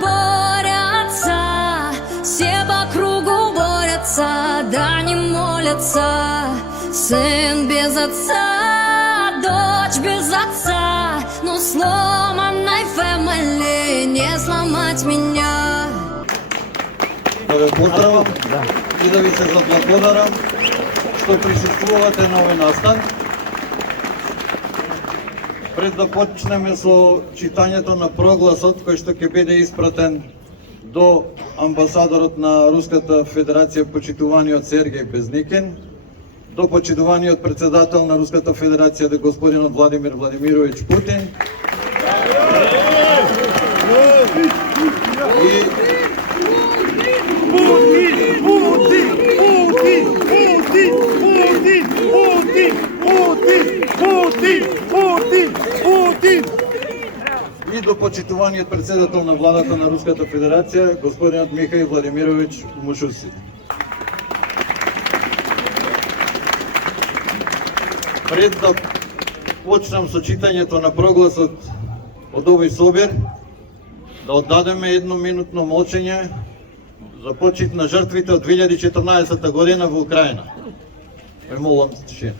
борются, все по кругу борются, да не молятся. Сын без отца, дочь без отца, но сломанной фэмили не сломать меня. Да ве поздравам и да ви се заблагодарам што присуствувате на овој настан. Пред да почнеме со читањето на прогласот кој што ќе биде испратен до амбасадорот на Руската Федерација, почитуваниот Сергеј Безникин, до почитуваниот председател на Руската Федерација, господинот Владимир Владимирович Путин, и до почитуваниот председател на владата на Руската Федерација, господинот Михаил Владимирович Мушуси. Пред да почнам со читањето на прогласот од овој собир, да оддадеме едноминутно молчење за почит на жртвите од 2014 година во Украина. Ме молам за тишина.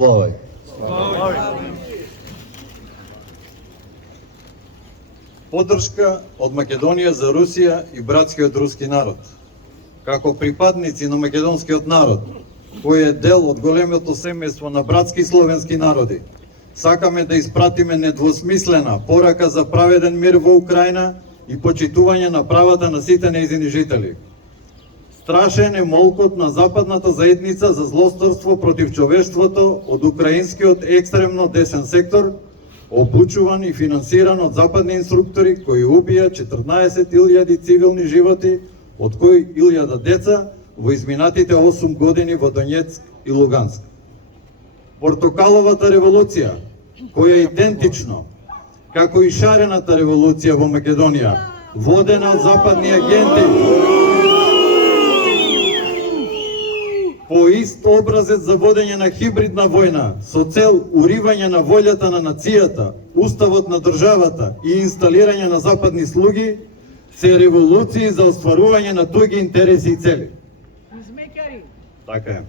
Слава. Поддршка од Македонија за Русија и братскиот руски народ. Како припадници на македонскиот народ, кој е дел од големото семејство на братски словенски народи, сакаме да испратиме недвосмислена порака за праведен мир во Украина и почитување на правата на сите нејзини жители. Страшен е молкот на западната заедница за злосторство против човештвото од украинскиот екстремно десен сектор, обучуван и финансиран од западни инструктори кои убија 14.000 цивилни животи, од кои 1000 деца во изминатите 8 години во Донецк и Луганск. Портокаловата револуција, која е идентично, како и шарената револуција во Македонија, водена од западни агенти, по ист образец за водење на хибридна војна со цел уривање на волјата на нацијата, уставот на државата и инсталирање на западни слуги, се револуции за остварување на туги интереси и цели. Така е.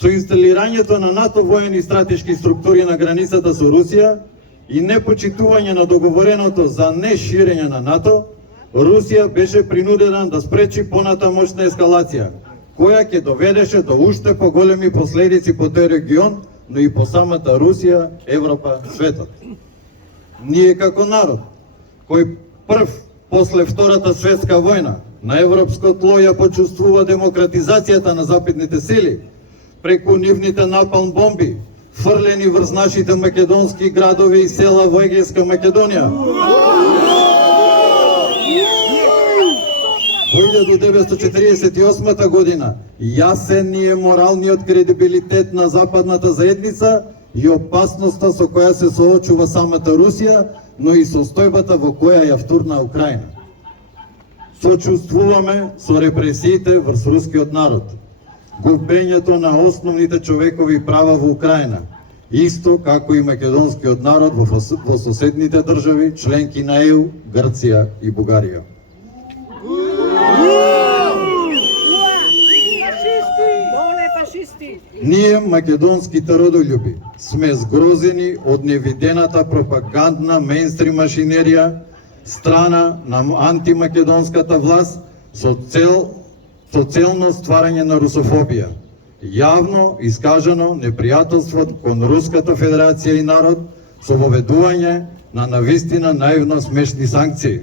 Со инсталирањето на НАТО воени стратешки структури на границата со Русија и непочитување на договореното за не ширење на НАТО, Русија беше принудена да спречи понатамошна ескалација, која ќе доведеше до уште поголеми последици по тој регион, но и по самата Русија, Европа, светот. Ние како народ, кој прв после Втората светска војна на европско тло ја почувствува демократизацијата на западните сили, преку нивните напалм бомби, фрлени врз нашите македонски градови и села во Егејска Македонија. Во 1948 година јасен е моралниот кредибилитет на западната заедница и опасноста со која се соочува самата Русија, но и состојбата во која ја втурна Украина. Сочувствуваме со репресиите врз рускиот народ, губењето на основните човекови права во Украина, исто како и македонскиот народ во соседните држави, членки на ЕУ, Грција и Бугарија. Ние, македонските родолюби, сме згрозени од невидената пропагандна мејнстрим машинерија, страна на антимакедонската власт со целно стварање на русофобија, јавно искажано непријателство кон Руската Федерација и народ со воведување на навистина наивно смешни санкции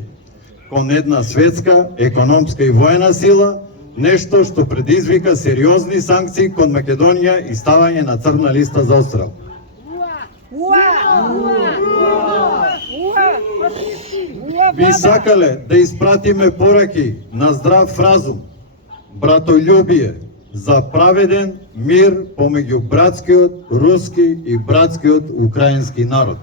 кон една светска, економска и воена сила, нешто што предизвика сериозни санкции кон Македонија и ставање на црна листа за отстрел. Би сакале да испратиме пораки на здрав разум, братолюбие за праведен мир помеѓу братскиот руски и братскиот украински народ.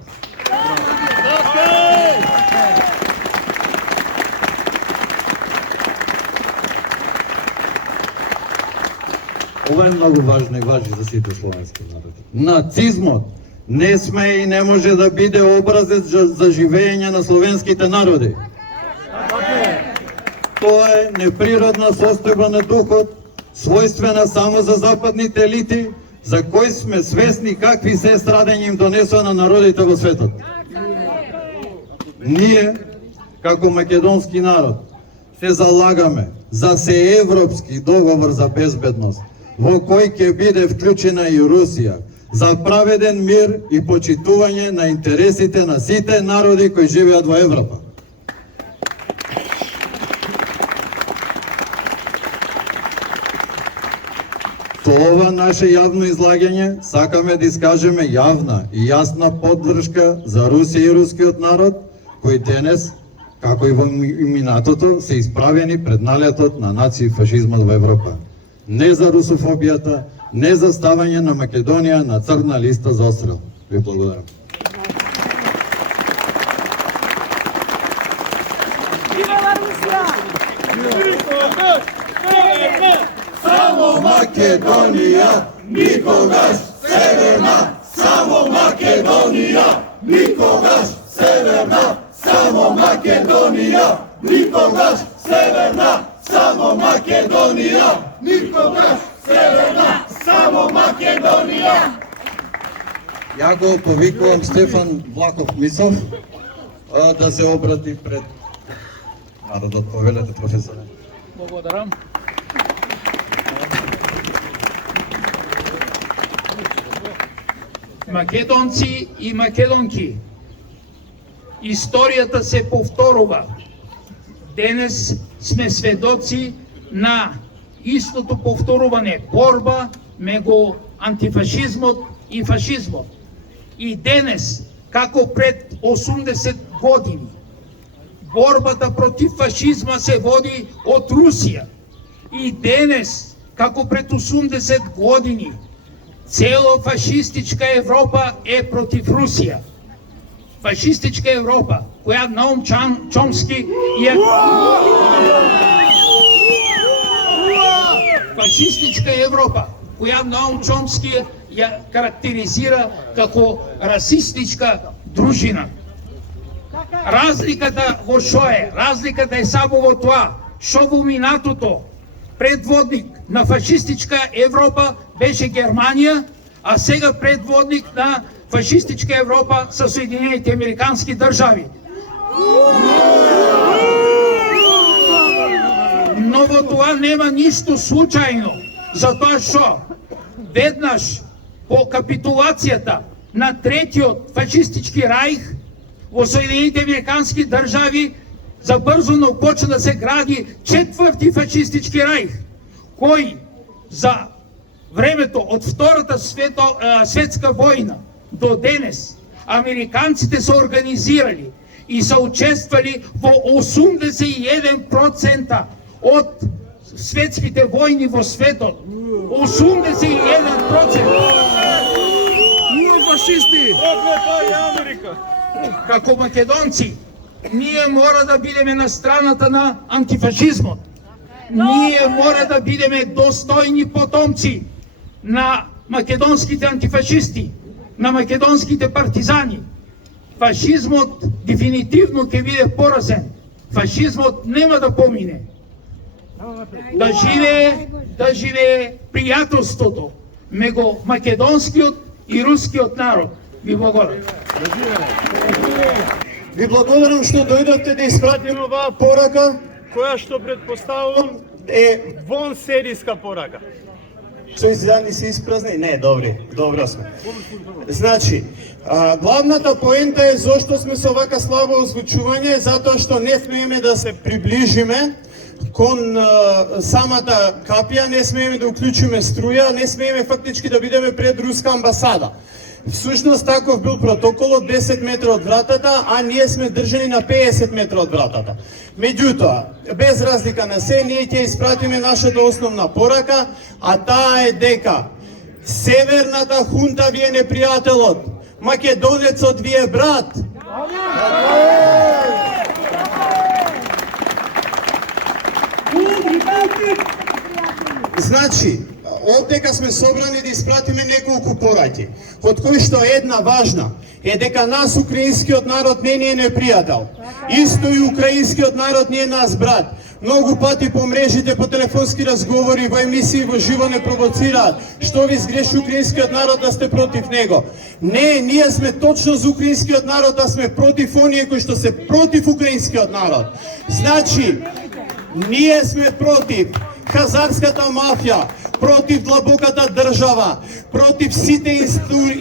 Ова е многу важно и важи за сите словенски народи. Нацизмот не сме и не може да биде образец за живење на словенските народи. Тоа е неприродна состојба на духот, својствена само за западните елити, за кои сме свесни какви се страдања им донесува на народите во светот. Ние, како македонски народ, се залагаме за сеевропски договор за безбедност, во кој ќе биде вклучена и Русија, за праведен мир и почитување на интересите на сите народи кои живеат во Европа. Со ова наше јавно излагање сакаме да искажеме јавна и јасна поддршка за Русија и рускиот народ, кои денес, како и во минатото, се исправени пред налетот на наци-фашизмот во Европа. Не за русофобијата, не за ставање на Македонија на црна листа за отстрел. Ви благодарам. Само Македонија, никогаш северна, само Македонија, никогаш северна, само Македонија, никогаш северна, само Македонија, никогаш северна, само Македонија. Ја го повикувам Стефан Влахов Мисов да се обрати пред народот. Повелете, професоре. Благодарам. Македонци и македонки, историјата се повторува. Денес сме сведоци на истото повторување, борба меѓу антифашизмот и фашизмот. И денес, како пред 80 години, борбата против фашизма се води од Русија. И денес, како пред 80 години, цело фашистичка Европа е против Русија. Фашистичка Европа, која Наум Чомски ја... Фашистичка Европа, која Наум Чомски ја карактеризира како расистичка дружина. Разликата во шо е? Разликата е само во тоа што во минатото предводник на фашистичка Европа беше Германија, а сега предводник на фашистичка Европа са Соединените Американски држави. Но во тоа нема ништо случајно, затоа што веднаш по капитулацијата на третиот фашистички рајх во Соединените Американски држави забрзано почна да се гради четврти фашистички рајх, кој за времето од Втората светска војна до денес американците се организирали и се учествали во 81% од светските војни во светот. 81%! Фашисти! Како македонци, ние мора да бидеме на страната на антифашизмот. Ние мора да бидеме достојни потомци на македонските антифашисти, на македонските партизани. Фашизмот дефинитивно ќе биде поразен. Фашизмот нема да помине. Да живее пријателството меѓу македонскиот и рускиот народ. Ви благодарам. Ви благодарам што дојдовте да испратиме оваа порака, Која што предпоставувам е вон серијска порака. што изјани се испразни? Не, добро сме. Значи, главната поента е зошто сме со вака слабо озвучување, затоа што не смееме да се приближиме кон самата капија, не смееме да уклучиме струја, не смееме фактички да бидеме пред руска амбасада. Всушност таков бил протоколот 10 метра од вратата, а ние сме држани на 50 метра од вратата. Меѓутоа, без разлика на се, ние ќе испратиме нашата основна порака, а таа е дека Северната хунта ви е непријателот, македонецот ви е брат. Значи, овдека сме собрани да испратиме неколку пораки, од кои што една важна е дека нас украинскиот народ не ни е непријател. Исто и украинскиот народ не е нас брат. Многу пати по мрежите, по телефонски разговори, во емисии, во живо не провоцираат што ви сгреши украинскиот народ да сте против него. Не, ние сме точно за украинскиот народ, да сме против оние кои што се против украинскиот народ. Значи, ние сме против хазарската мафија, против длабоката држава, против сите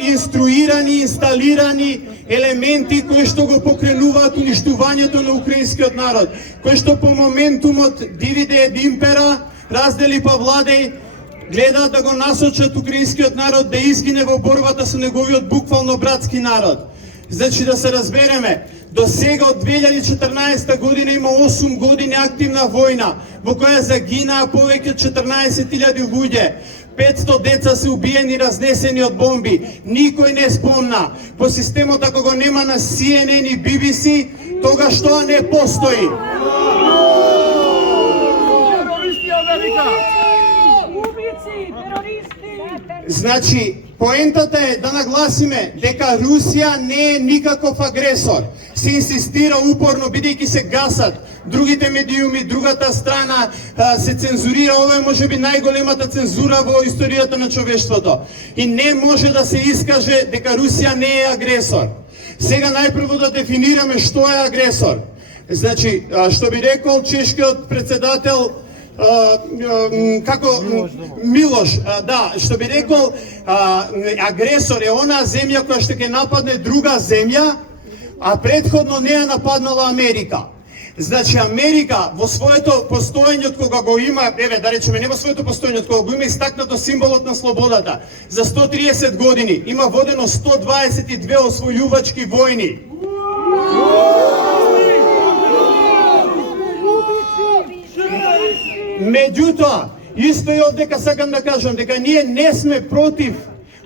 инструирани, инсталирани елементи кои што го покренуваат уништувањето на украинскиот народ, кои што по моментумот дивиде ед импера, раздели па владеј, гледаат да го насочат украинскиот народ да изгине во борбата со неговиот буквално братски народ. Значи да се разбереме, до сега од 2014 година има 8 години активна војна, во која загинаа повеќе од 14.000 луѓе. 500 деца се убиени и разнесени од бомби. Никој не спомна. По системот ако го нема на CNN и BBC, тогаш тоа не постои. Значи, поентата е да нагласиме дека Русија не е никаков агресор. Се инсистира упорно, бидејќи се гасат другите медиуми, другата страна, се цензурира. Ова е можеби најголемата цензура во историјата на човештвото. И не може да се искаже дека Русија не е агресор. Сега најпрво да дефинираме што е агресор. Значи, што би рекол чешкиот председател како Милош, да, што би рекол, агресор е онаа земја која што ќе нападне друга земја, а предходно не ја нападнала Америка. Значи Америка во своето постоење кога го има, еве да речеме не во своето постоење кога го има истакнато символот на слободата, за 130 години има водено 122 освојувачки војни. Меѓутоа, исто и овдека сакам да кажам дека ние не сме против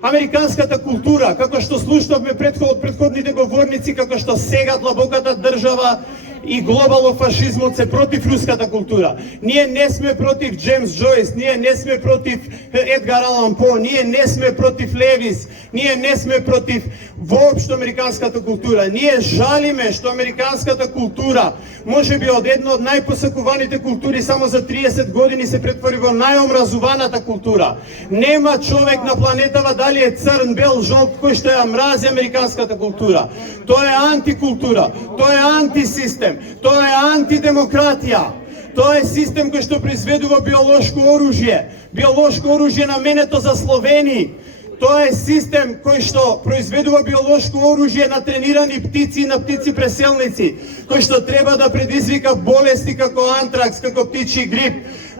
американската култура, како што слушнавме предходните говорници, како што сега длабоката држава и глобалофашизмот се против руската култура. Ние не сме против Джеймс Джойс, ние не сме против Едгар Алан По, ние не сме против Левис, ние не сме против воопшто американската култура. Ние жалиме што американската култура, можеби од една од најпосакуваните култури, само за 30 години се претвори во најомразуваната култура. Нема човек на планетава, дали е црн, бел, жолт, кој што ја мрази американската култура. Тоа е антикултура, тоа е антисистем, тоа е антидемократија. Тоа е систем кој што произведува биолошко оружје наменето за Словени. Тоа е систем кој што произведува биолошко оружје на тренирани птици и на птици преселници, кој што треба да предизвика болести како антракс, како птичи грип,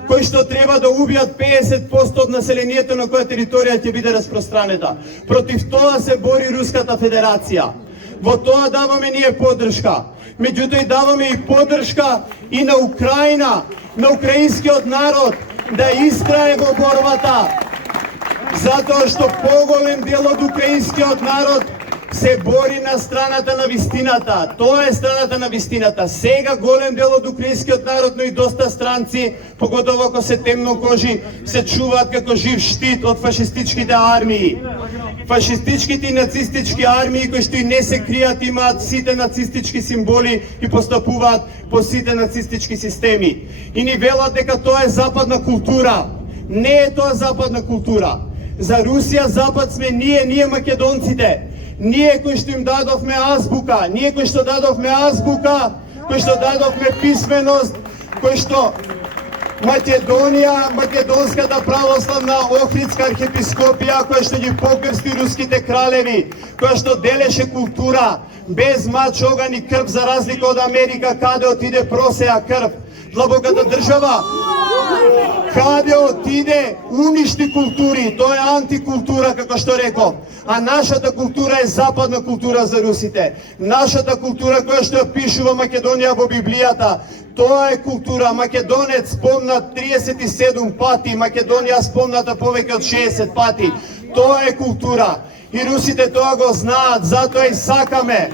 кои што треба да убијат 50% од населението на која територија ќе биде распространета. Против тоа се бори Руската Федерација. Во тоа даваме ние поддршка. Меѓутоа и даваме и поддршка и на Украина, на украинскиот народ да истрае во борбата. Затоа што поголем дел од украинскиот народ се бори на страната на вистината. Тоа е страната на вистината. Сега голем дел од украинскиот народ, но и доста странци, поготово ако се темнокожи, се чуваат како жив штит од фашистичките армии. Фашистичките и нацистички армии кои што и не се кријат, имаат сите нацистички символи и постапуваат по сите нацистички системи. И ни велат дека тоа е западна култура. Не е тоа западна култура. За Русија запад сме ние македонците. Ние кои што им дадовме азбука, ние кои што дадовме азбука, кои што дадовме писменост, кои што Македонија, Македонската православна Охридска архиепископија, која што ги покрсти руските кралеви, која што делеше култура без мач, оган и крв, за разлика од Америка, каде отиде просеа крв. длабоката држава, каде отиде, уништи култури, тоа е антикултура, како што реков. А нашата култура е западна култура за русите. Нашата култура која што ја пишува Македонија во Библијата, тоа е култура. Македонец спомнат 37 пати, Македонија спомната повеќе од 60 пати. Тоа е култура. И русите тоа го знаат, затоа и сакаме.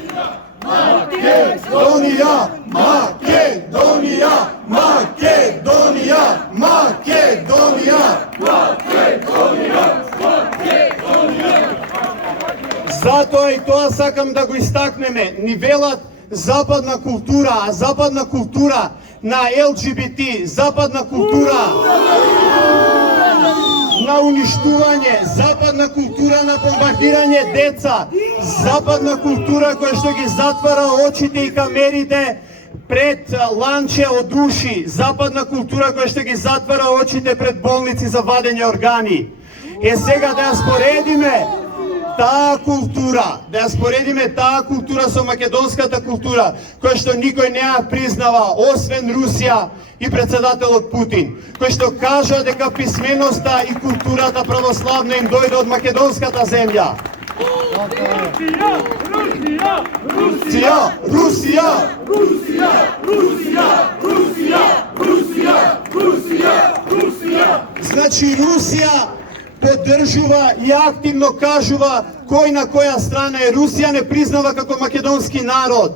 Македонија, Македонија, Македонија, Македонија, Македонија, Македонија. Затоа и тоа сакам да го истакнеме. Ни велат западна култура, а западна култура на ЛГБТ, западна култура на уништување, западна култура на бомбардирање деца, западна култура која што ги затвара очите и камерите пред ланче од уши, западна култура која што ги затвара очите пред болници за вадење органи. Сега да ја споредиме таа култура со македонската култура, која што никој не ја признава, освен Русија и председателот Путин, кој што кажа дека писменоста и културата православна им дојде од македонската земја. Значи Русија поддржува и активно кажува кој на која страна е. Русија не признава како македонски народ.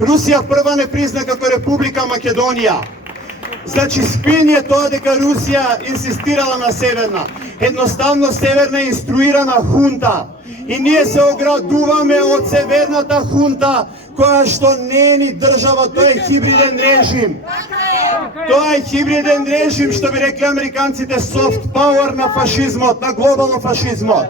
Русија прва не призна како Република Македонија. Значи спин е тоа дека Русија инсистирала на Северна. Едноставно Северна е инструирана хунта. И ние се оградуваме од Северната хунта, која што не е ни држава, тоа е хибриден режим. Тоа е хибриден режим, што би рекли американците, soft power на фашизмот, на глобално фашизмот.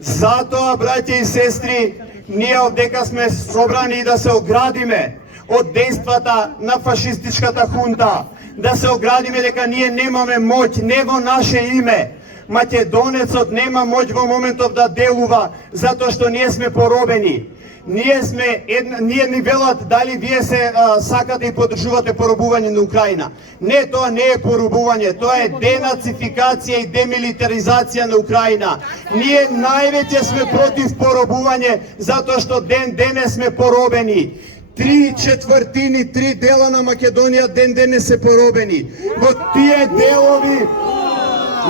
Затоа, браќа и сестри, ние овдека сме собрани да се оградиме од дејствата на фашистичката хунта, да се оградиме дека ние немаме моќ, не во наше име. Македонецот нема моќ во моментов да делува, затоа што ние сме поробени. Ние ни велат дали вие се сакате и поддржувате поробување на Украина. Не, тоа не е поробување, тоа е денацификација и демилитаризација на Украина. Ние највеќе сме против поробување, затоа што ден сме поробени. 3/4, 3 дела на Македонија ден се поробени. Во тие делови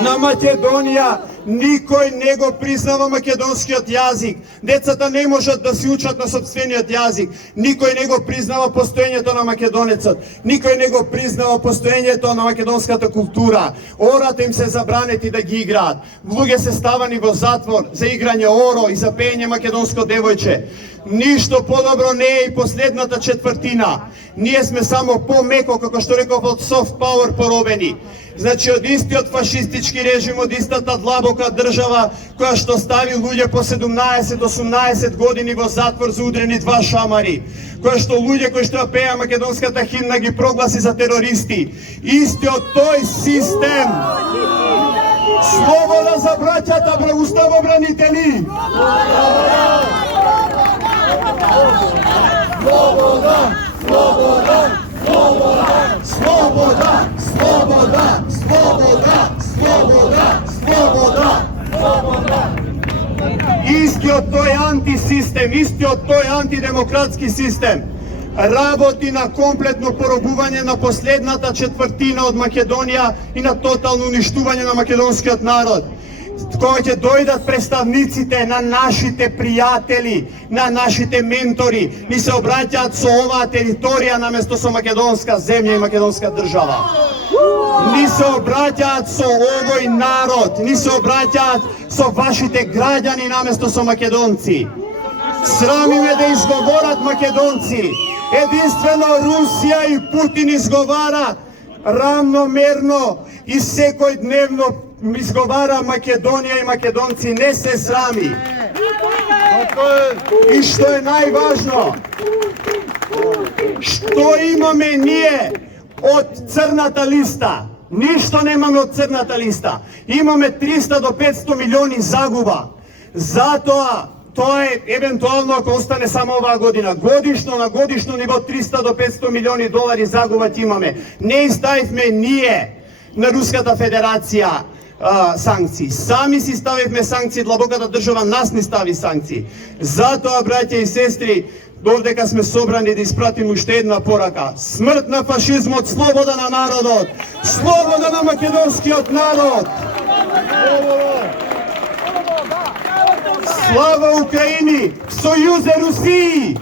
на Македонија никој не го признава македонскиот јазик. Децата не можат да се учат на сопствениот јазик. Никој не го признава постоењето на македонецот. Никој не го признава постоењето на македонската култура. Ората им се забранети да ги играат. Луѓе се ставани во затвор за играње оро и за пеење македонско девојче. Ништо подобро не е и последната четвртина. Ние сме само помеко, како што реков, од soft power поробени. Значи од истиот фашистички режим, од истата длабока држава која што стави луѓе по 17-18 години во затвор за удрени 2 шамари, која што луѓе кои што ја пеа македонската химна ги прогласи за терористи. Истиот тој систем. Слобода за браќата, уставобранители! Слобода, слобода, слобода, слобода, слобода, слобода, слобода, слобода, слобода. Истиот тој антисистем, истиот тој антидемократски систем работи на комплетно поробување на последната четвртина од Македонија и на тотално уништување на македонскиот народ. Кога ќе дојдат представниците на нашите пријатели, на нашите ментори, ни се обраќаат со оваа територија наместо со македонска земја и македонска држава. Ни се обраќаат со овој народ, ни се обраќаат со вашите граѓани наместо со македонци. Срамиме да изговорат македонци. Единствено Русија и Путин изговара рамномерно и секојдневно изговара Македонија и македонци, не се срами. И што е најважно, што имаме ние од црната листа? Ништо немаме од црната листа. Имаме 300 до 500 милиони загуба. Затоа тоа е евентуално ако остане само оваа година. Годишно, на годишно ниво 300 до 500 милиони долари загуба ќе имаме. Не изставивме ние на Руската Федерација санкции. Сами си ставивме санкции, длабоката држава нас не стави санкции. Затоа, браќа и сестри, додека сме собрани да испратим уште една порака. Смрт на фашизмот, слобода на народот, слобода на македонскиот народ. Слава Украини, Сојузе Русии.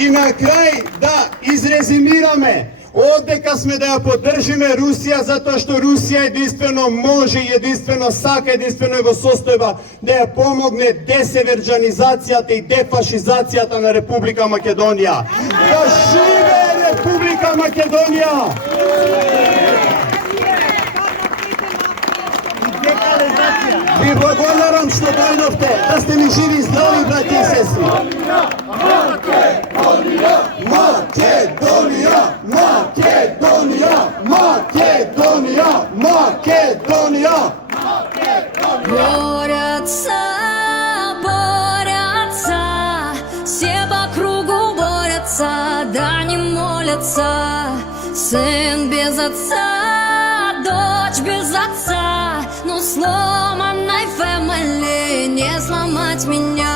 И на крај да изрезимираме. Одека сме да ја поддржиме Русија, затоа што Русија единствено може и единствено сака, единствено е во состојба да ја помогне десеверџанизацијата и дефашизацијата на Република Македонија. Да живее Република Македонија! Ви благодарам што дојдовте, да сте ми живи и здрави, браќи и сестри. Македонија! Македонија! Македонија! Македонија! Македонија! Борются, борются, все по кругу борются, да не молятся. Сын без отца, дочь без отца, но сломанной фэмили не сломать меня.